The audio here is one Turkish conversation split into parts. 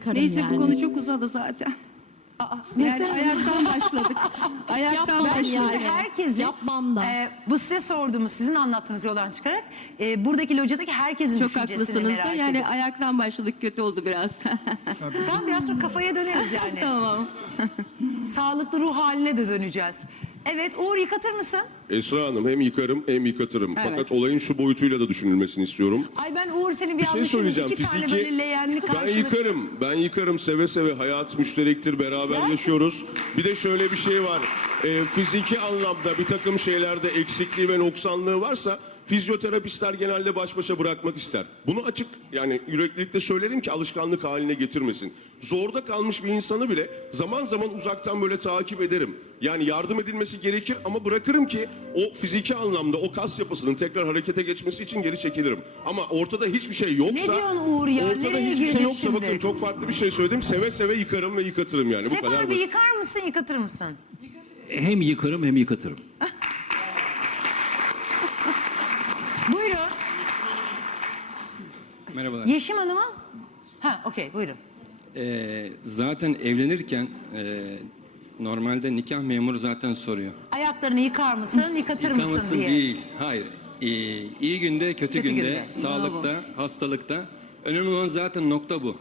Karım Neyse yani. bu konu çok uzadı zaten. Aa, Yani mesela ayaktan başladık. ayaktan Yapmam başladık. yani. herkesin Yapmam da. e, bu size sorduğumuz sizin anlattığınız yoldan çıkarak e, buradaki locadaki herkesin Çok düşüncesini haklısınız da yani ediyorum. ayaktan başladık kötü oldu biraz. Tamam biraz sonra kafaya döneriz yani. tamam. Sağlıklı ruh haline de döneceğiz. Evet Uğur yıkatır mısın? Esra Hanım hem yıkarım hem yıkatırım. Evet. Fakat olayın şu boyutuyla da düşünülmesini istiyorum. Ay ben Uğur senin bir, Bir şey söyleyeceğim. iki tane Fiziki böyle leğenli ben karşılık. yıkarım. Ben yıkarım seve seve. Hayat müşterektir. Beraber yaşıyoruz. Bir de şöyle bir şey var. Ee, fiziki anlamda bir takım şeylerde eksikliği ve noksanlığı varsa fizyoterapistler genelde baş başa bırakmak ister. Bunu açık yani yüreklilikle söylerim ki alışkanlık haline getirmesin. Zorda kalmış bir insanı bile zaman zaman uzaktan böyle takip ederim. Yani yardım edilmesi gerekir ama bırakırım ki o fiziki anlamda o kas yapısının tekrar harekete geçmesi için geri çekilirim. Ama ortada hiçbir şey yoksa Ne diyorsun Uğur ya? Ortada Nereye hiçbir şey girdin yoksa şimdi? bakın çok farklı bir şey söyledim. Seve seve yıkarım ve yıkatırım yani. Bu Sefa kadar abi basit. yıkar mısın yıkatır mısın? Hem yıkarım hem yıkatırım. Buyurun. Merhabalar. Yeşim Hanım'a? Ha okey buyurun. Ee, zaten evlenirken e, normalde nikah memuru zaten soruyor. Ayaklarını yıkar mısın yıkatır mısın Yıkamasın diye. değil. Hayır. Ee, iyi günde, kötü, Kötü günde, günde. sağlıkta, hastalıkta. Önemli olan zaten nokta bu.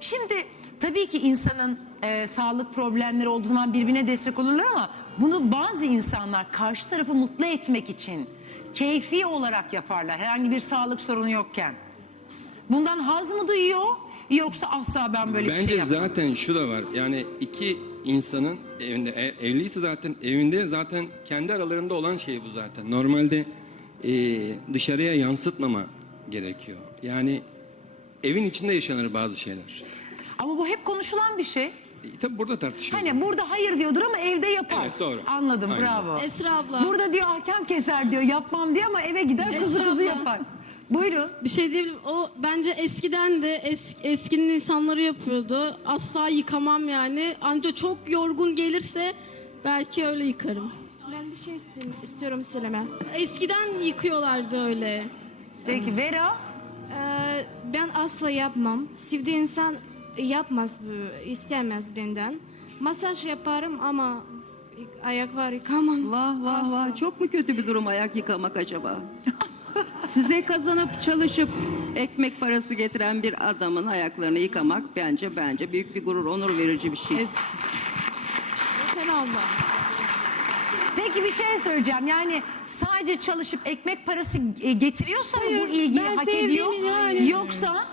Şimdi tabii ki insanın e, sağlık problemleri olduğu zaman birbirine destek olurlar ama bunu bazı insanlar karşı tarafı mutlu etmek için keyfi olarak yaparlar. Herhangi bir sağlık sorunu yokken. Bundan haz mı duyuyor yoksa asla ben böyle bir Bence şey yapmam. zaten şu da var. Yani iki insanın evinde e- evliyse zaten evinde zaten kendi aralarında olan şey bu zaten. Normalde e, dışarıya yansıtmama gerekiyor. Yani evin içinde yaşanır bazı şeyler. Ama bu hep konuşulan bir şey. E, tabii burada tartışılıyor. Hani burada hayır diyordur ama evde yapar. Evet, doğru. Anladım Aynen. bravo. Esra abla. Burada diyor hakem keser diyor yapmam diyor ama eve gider kızı Esra kızı abla. yapar. Buyurun. Bir şey diyebilirim. O bence eskiden de es, eskinin insanları yapıyordu. Asla yıkamam yani. Ancak çok yorgun gelirse belki öyle yıkarım. Ben bir şey istiyorum, istiyorum söyleme. Eskiden yıkıyorlardı öyle. Peki Vera. Ee, ben asla yapmam. Sevdiği insan yapmaz bu, istemez benden. Masaj yaparım ama ayaklar yıkamam. Vah vah Asla. vah çok mu kötü bir durum ayak yıkamak acaba? Size kazanıp çalışıp ekmek parası getiren bir adamın ayaklarını yıkamak bence bence büyük bir gurur, onur verici bir şey. Yeter abla. Peki bir şey söyleyeceğim. Yani sadece çalışıp ekmek parası e, getiriyorsa mı bu ilgiyi ben hak ediyor? sevdiğimi yani. Yoksa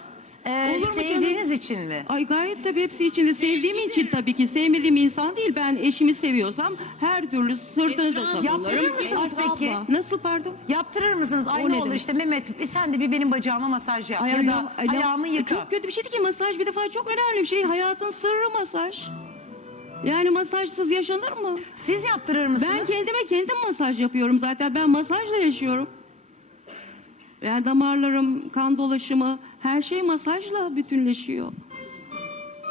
e, Olur mu sevdiğiniz için mi? Ay gayet tabii hepsi içinde sevdiğim için tabii ki sevmediğim insan değil. Ben eşimi seviyorsam her türlü sırtını da Yaptırır savunurum. mısınız Esra peki? abla. Nasıl pardon? Yaptırır mısınız? Ay O ne ne olur demek? işte Mehmet e, sen de bir benim bacağıma masaj yap Ay, ya da ayağım- ayağımı yıka. Çok kötü bir şeydi ki masaj bir defa çok önemli bir şey. Hayatın sırrı masaj. Yani masajsız yaşanır mı? Siz yaptırır mısınız? Ben kendime kendim masaj yapıyorum zaten. Ben masajla yaşıyorum. Yani damarlarım, kan dolaşımı her şey masajla bütünleşiyor.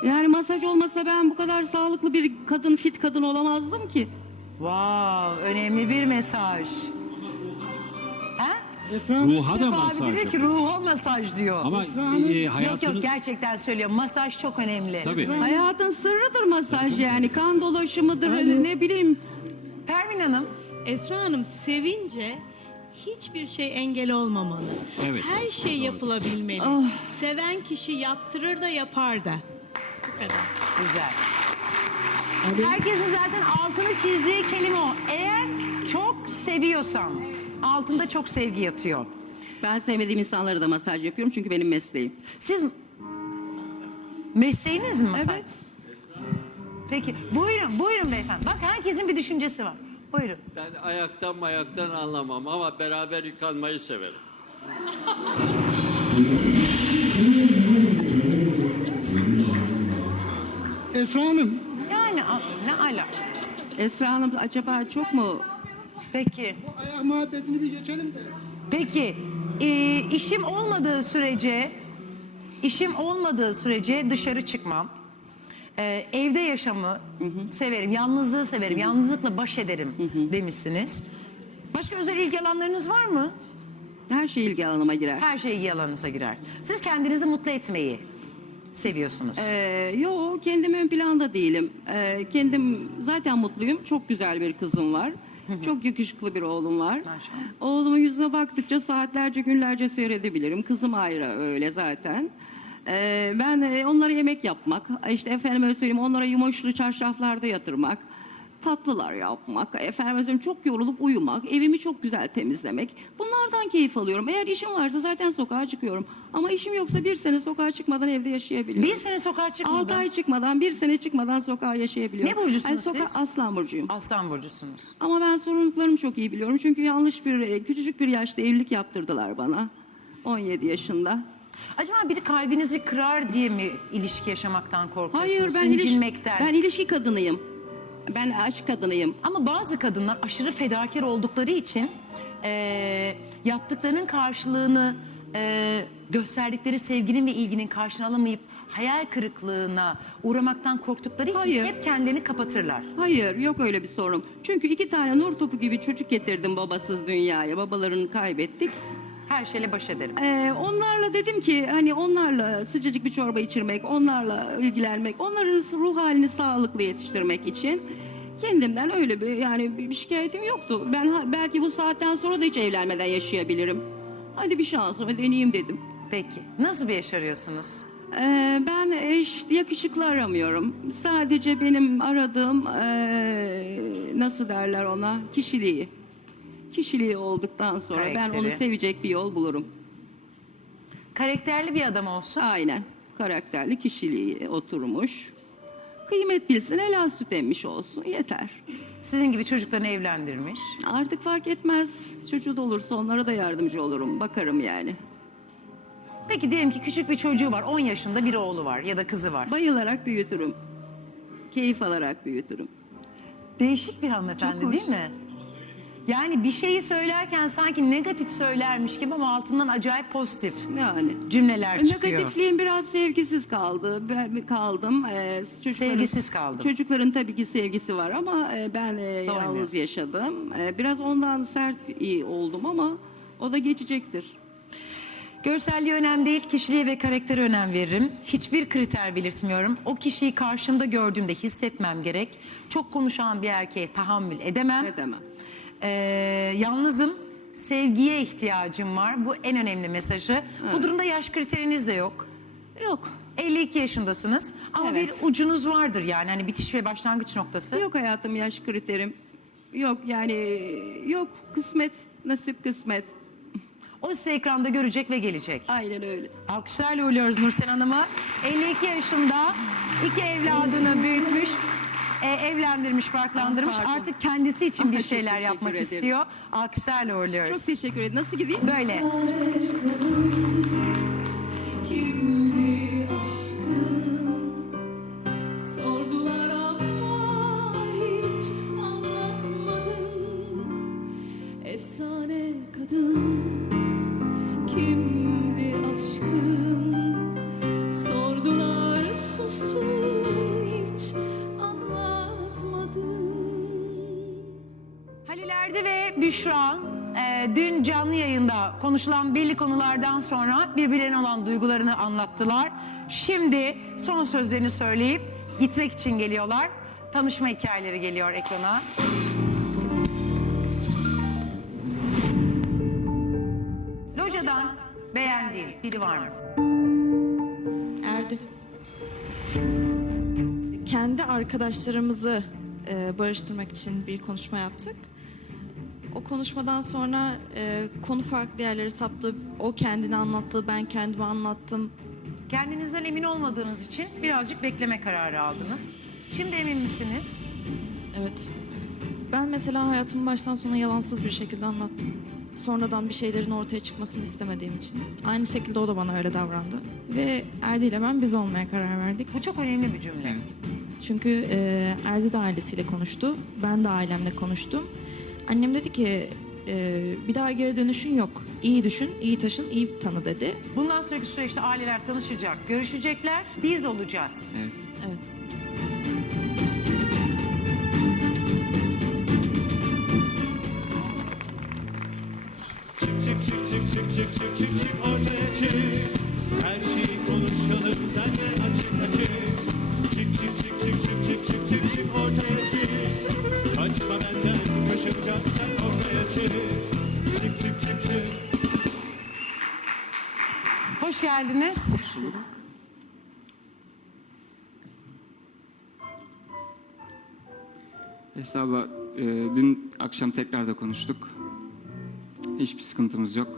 Yani masaj olmasa ben bu kadar sağlıklı bir kadın, fit kadın olamazdım ki. Wow, önemli bir mesaj. Ha? Ruha da masaj abi dedi ki yapıyor. ruha masaj diyor. Ama e, Yok hayatınız... yok gerçekten söylüyor. Masaj çok önemli. Tabii. Hayatın sırrıdır masaj yani. Kan dolaşımıdır, ne bileyim. Pervin Hanım, Esra Hanım sevince hiçbir şey engel olmamalı. Evet, Her şey doğru. yapılabilmeli. Seven kişi yaptırır da yapar da. Bu kadar. güzel. Herkesin zaten altını çizdiği kelime o. Eğer çok seviyorsam, altında çok sevgi yatıyor. Ben sevmediğim insanlara da masaj yapıyorum çünkü benim mesleğim. Siz mesleğiniz mi masaj? Evet. Peki buyurun, buyurun beyefendi. Bak herkesin bir düşüncesi var. Buyurun. Ben ayaktan mayaktan anlamam ama beraber yıkanmayı severim. Esra Hanım, Yani a- ne ala. Esra Hanım acaba çok mu Peki. ayak muhabbetini bir geçelim de. Peki e, işim olmadığı sürece işim olmadığı sürece dışarı çıkmam. E, evde yaşamı severim, yalnızlığı severim, yalnızlıkla baş ederim demişsiniz. Başka özel ilgi alanlarınız var mı? her şey ilgi alanıma girer? Her şey ilgi alanınıza girer. Siz kendinizi mutlu etmeyi seviyorsunuz? Ee, yo kendim ön planda değilim. Ee, kendim zaten mutluyum. Çok güzel bir kızım var. Çok yakışıklı bir oğlum var. Maşallah. Oğlumun yüzüne baktıkça saatlerce günlerce seyredebilirim. Kızım ayrı öyle zaten. Ee, ben e, onlara yemek yapmak, işte efendime söyleyeyim onlara yumuşlu çarşaflarda yatırmak, tatlılar yapmak, efendime söyleyeyim çok yorulup uyumak, evimi çok güzel temizlemek. Bunlardan keyif alıyorum. Eğer işim varsa zaten sokağa çıkıyorum. Ama işim yoksa bir sene sokağa çıkmadan evde yaşayabiliyorum. Bir sene sokağa çıkmadın. 6 ay çıkmadan, bir sene çıkmadan sokağa yaşayabiliyorum. Ne burcusunuz siz? Aslan burcuyum. Aslan burcusunuz. Ama ben sorumluluklarımı çok iyi biliyorum. Çünkü yanlış bir, e, küçücük bir yaşta evlilik yaptırdılar bana. 17 yaşında. Acaba biri kalbinizi kırar diye mi ilişki yaşamaktan korkuyorsunuz? Hayır ben ilişki, İncinmekten. ben ilişki kadınıyım. Ben aşk kadınıyım. Ama bazı kadınlar aşırı fedakar oldukları için eee, yaptıklarının karşılığını eee, gösterdikleri sevginin ve ilginin karşılığını alamayıp hayal kırıklığına uğramaktan korktukları için Hayır. hep kendini kapatırlar. Hayır yok öyle bir sorun. Çünkü iki tane nur topu gibi çocuk getirdim babasız dünyaya. Babalarını kaybettik. Her şeyle baş ederim. Ee, onlarla dedim ki hani onlarla sıcacık bir çorba içirmek, onlarla ilgilenmek, onların ruh halini sağlıklı yetiştirmek için kendimden öyle bir yani bir şikayetim yoktu. Ben ha- belki bu saatten sonra da hiç evlenmeden yaşayabilirim. Hadi bir şansımı deneyeyim dedim. Peki nasıl bir yaş arıyorsunuz? Ee, ben eş yakışıklı aramıyorum. Sadece benim aradığım ee, nasıl derler ona kişiliği. Kişiliği olduktan sonra ben onu Karakteri. sevecek bir yol bulurum. Karakterli bir adam olsun. Aynen. Karakterli kişiliği oturmuş. Kıymet bilsin, helal süt emmiş olsun. Yeter. Sizin gibi çocuklarını evlendirmiş. Artık fark etmez. Çocuğu da olursa onlara da yardımcı olurum. Bakarım yani. Peki diyelim ki küçük bir çocuğu var. 10 yaşında bir oğlu var ya da kızı var. Bayılarak büyütürüm. Keyif alarak büyütürüm. Değişik bir hanımefendi Çok hoş. değil mi? Yani bir şeyi söylerken sanki negatif söylermiş gibi ama altından acayip pozitif Yani. cümleler çıkıyor. Negatifliğim biraz sevgisiz kaldı. Ben kaldım. Ee, çocukların- Sevgisiz kaldım. Çocukların tabii ki sevgisi var ama e, ben e, Doymuyor. yalnız yaşadım. E, biraz ondan sert iyi oldum ama o da geçecektir. Görselliği önemli değil, kişiliğe ve karaktere önem veririm. Hiçbir kriter belirtmiyorum. O kişiyi karşımda gördüğümde hissetmem gerek. Çok konuşan bir erkeğe tahammül edemem. Edemem. Ee, yalnızım, sevgiye ihtiyacım var. Bu en önemli mesajı. Bu durumda yaş kriteriniz de yok. Yok. 52 yaşındasınız ama Evet. bir ucunuz vardır yani hani bitiş ve başlangıç noktası. Yok hayatım yaş kriterim. Yok yani yok kısmet, nasip kısmet. O sizi ekranda görecek ve gelecek. Aynen öyle. Alkışlarla uğurluyoruz Nursen Hanım'ı. 52 yaşında iki evladını büyütmüş, e, evlendirmiş, barklandırmış. Pardon. Artık kendisi için bir Çok şeyler yapmak ederim. istiyor. Alkışlarla uğurluyoruz. Çok teşekkür ederim. Nasıl gideyim? Böyle. Büşra e, dün canlı yayında konuşulan belli konulardan sonra birbirlerine olan duygularını anlattılar. Şimdi son sözlerini söyleyip gitmek için geliyorlar. Tanışma hikayeleri geliyor ekrana. Locadan beğendiğin biri var mı? Erdi. Kendi arkadaşlarımızı e, barıştırmak için bir konuşma yaptık. O konuşmadan sonra e, konu farklı yerlere saptı. O kendini anlattı, ben kendimi anlattım. Kendinizden emin olmadığınız için birazcık bekleme kararı aldınız. Şimdi emin misiniz? Evet. Ben mesela hayatımı baştan sona yalansız bir şekilde anlattım. Sonradan bir şeylerin ortaya çıkmasını istemediğim için. Aynı şekilde o da bana öyle davrandı. Ve Erdi ile ben biz olmaya karar verdik. Bu çok önemli bir cümle. Çünkü e, Erdi de ailesiyle konuştu. Ben de ailemle konuştum. Annem dedi ki e, bir daha geri dönüşün yok. İyi düşün, iyi taşın, iyi tanı dedi. Bundan sonraki süreçte aileler tanışacak, görüşecekler, biz olacağız. Evet. Evet. Çık çık çık çık çık çık çık çık çık ortaya çık Her şeyi konuşalım senle açık açık Çık çık çık çık çık çık çık çık çık ortaya çık benden kaçıracaksan ortaya çık Çık çık çık çık Hoş geldiniz. Hesaba e, dün akşam tekrar da konuştuk. Hiçbir sıkıntımız yok.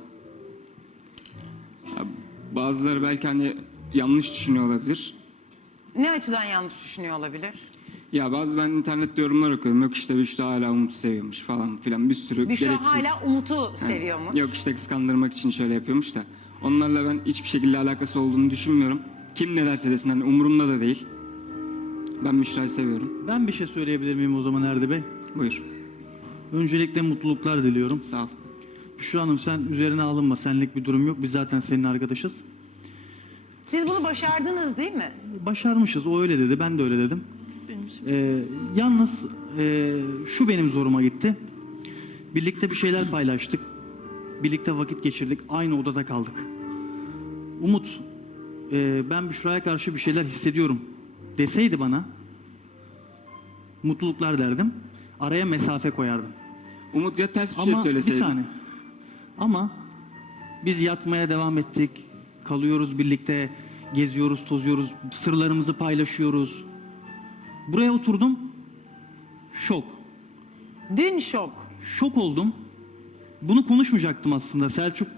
Ya, bazıları belki hani yanlış düşünüyor olabilir. Ne açıdan yanlış düşünüyor olabilir? Ya bazı ben internette yorumlar okuyorum. Yok işte Büşra hala Umut'u seviyormuş falan filan bir sürü Büşra gereksiz. hala Umut'u seviyormuş. Yok işte kıskandırmak için şöyle yapıyormuş da. Onlarla ben hiçbir şekilde alakası olduğunu düşünmüyorum. Kim ne derse desin hani umurumda da değil. Ben Büşra'yı seviyorum. Ben bir şey söyleyebilir miyim o zaman Erdi Bey? Buyur. Öncelikle mutluluklar diliyorum. Sağ ol. Şu hanım sen üzerine alınma senlik bir durum yok biz zaten senin arkadaşız. Siz bunu başardınız değil mi? Başarmışız o öyle dedi ben de öyle dedim. Ee, yalnız e, şu benim zoruma gitti. Birlikte bir şeyler paylaştık. Birlikte vakit geçirdik. Aynı odada kaldık. Umut, e, ben Büşra'ya karşı bir şeyler hissediyorum deseydi bana mutluluklar derdim. Araya mesafe koyardım. Umut ya ters bir Ama şey bir söyleseydin. saniye. Ama biz yatmaya devam ettik. Kalıyoruz birlikte, geziyoruz, tozuyoruz, sırlarımızı paylaşıyoruz. Buraya oturdum. Şok. Dün şok. Şok oldum. Bunu konuşmayacaktım aslında. Selçuk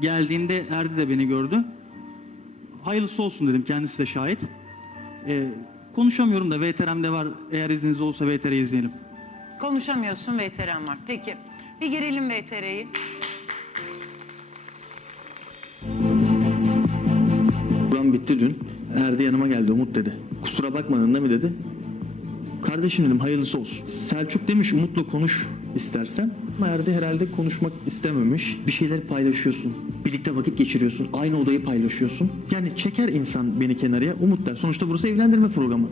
geldiğinde Erdi de beni gördü. Hayırlısı olsun dedim. Kendisi de şahit. Ee, konuşamıyorum da VTR'mde var. Eğer izniniz olsa VTR'yi izleyelim. Konuşamıyorsun VTR'm var. Peki. Bir girelim VTR'yi. Program bitti dün. Erdi yanıma geldi Umut dedi. Kusura bakmadın değil mi dedi. Kardeşim dedim hayırlısı olsun. Selçuk demiş Umut'la konuş istersen. Erdi herhalde konuşmak istememiş. Bir şeyler paylaşıyorsun. Birlikte vakit geçiriyorsun. Aynı odayı paylaşıyorsun. Yani çeker insan beni kenarıya. Umut der. Sonuçta burası evlendirme programı.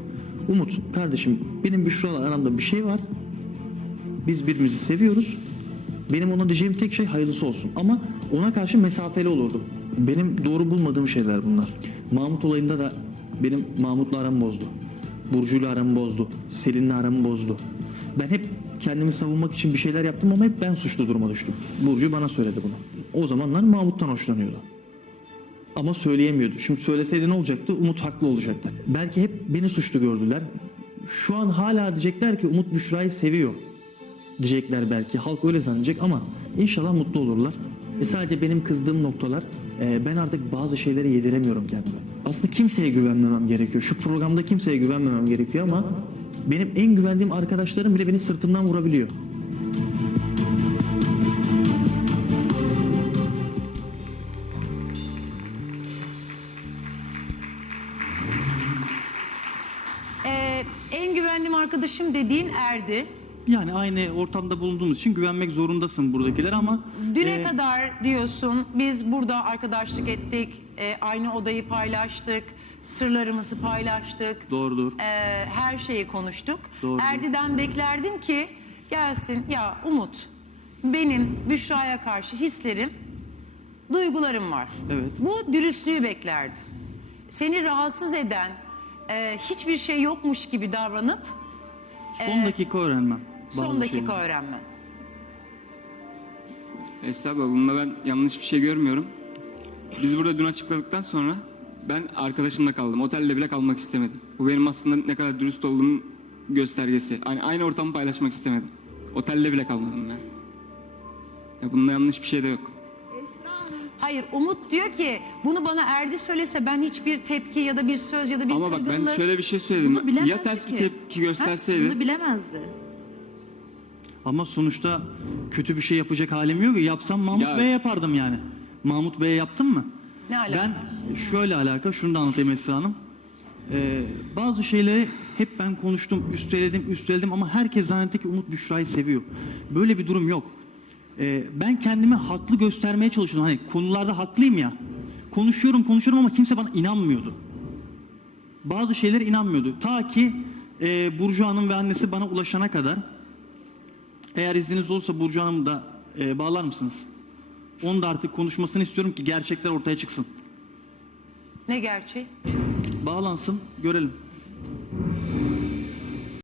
Umut kardeşim benim Büşra'la aramda bir şey var. Biz birbirimizi seviyoruz. Benim ona diyeceğim tek şey hayırlısı olsun. Ama ona karşı mesafeli olurdu. Benim doğru bulmadığım şeyler bunlar. Mahmut olayında da benim Mahmut'la aramı bozdu. Burcu'yla aramı bozdu. Selin'le aramı bozdu. Ben hep kendimi savunmak için bir şeyler yaptım ama hep ben suçlu duruma düştüm. Burcu bana söyledi bunu. O zamanlar Mahmut'tan hoşlanıyordu. Ama söyleyemiyordu. Şimdi söyleseydi ne olacaktı? Umut haklı olacaktı. Belki hep beni suçlu gördüler. Şu an hala diyecekler ki Umut Büşra'yı seviyor diyecekler belki. Halk öyle zannedecek ama inşallah mutlu olurlar. E sadece benim kızdığım noktalar e, ben artık bazı şeyleri yediremiyorum kendime. Aslında kimseye güvenmemem gerekiyor. Şu programda kimseye güvenmemem gerekiyor ama benim en güvendiğim arkadaşlarım bile beni sırtımdan vurabiliyor. Ee, en güvendiğim arkadaşım dediğin Erdi. Yani aynı ortamda bulunduğumuz için güvenmek zorundasın buradakiler ama Düne e, kadar diyorsun biz burada arkadaşlık ettik, e, aynı odayı paylaştık, sırlarımızı paylaştık. doğrudur. e, her şeyi konuştuk. Doğru. Erdi'den beklerdim ki gelsin ya Umut benim Büşra'ya karşı hislerim, duygularım var. Evet. Bu dürüstlüğü beklerdin. Seni rahatsız eden e, hiçbir şey yokmuş gibi davranıp Son dakika öğrenmem. Son dakika şeyleri. öğrenmen. Estağfurullah bunda ben yanlış bir şey görmüyorum. Biz burada dün açıkladıktan sonra ben arkadaşımla kaldım. Otelde bile kalmak istemedim. Bu benim aslında ne kadar dürüst olduğumun göstergesi. Aynı, aynı ortamı paylaşmak istemedim. Otelde bile kalmadım ben. Ya bunda yanlış bir şey de yok. Hayır Umut diyor ki bunu bana Erdi söylese ben hiçbir tepki ya da bir söz ya da bir Ama bak ben kırgınlık- şöyle bir şey söyledim. Bilemezdi Ya ters bir ki. tepki gösterseydi. Bunu bilemezdi. Ama sonuçta kötü bir şey yapacak halim yok. Yapsam Mahmut Ya- Bey'e yapardım yani. Mahmut Bey'e yaptım mı? Ne alaka? Ben şöyle alaka, şunu da anlatayım Esra Hanım. Ee, bazı şeyleri hep ben konuştum, üsteledim, üsteledim ama herkes zannetti ki Umut Büşra'yı seviyor. Böyle bir durum yok. Ee, ben kendimi haklı göstermeye çalışıyordum. Hani konularda haklıyım ya. Konuşuyorum, konuşuyorum ama kimse bana inanmıyordu. Bazı şeylere inanmıyordu. Ta ki e, Burcu Hanım ve annesi bana ulaşana kadar. Eğer izniniz olursa Burcu Hanım'ı da e, bağlar mısınız? Onun da artık konuşmasını istiyorum ki gerçekler ortaya çıksın. Ne gerçeği? Bağlansın görelim.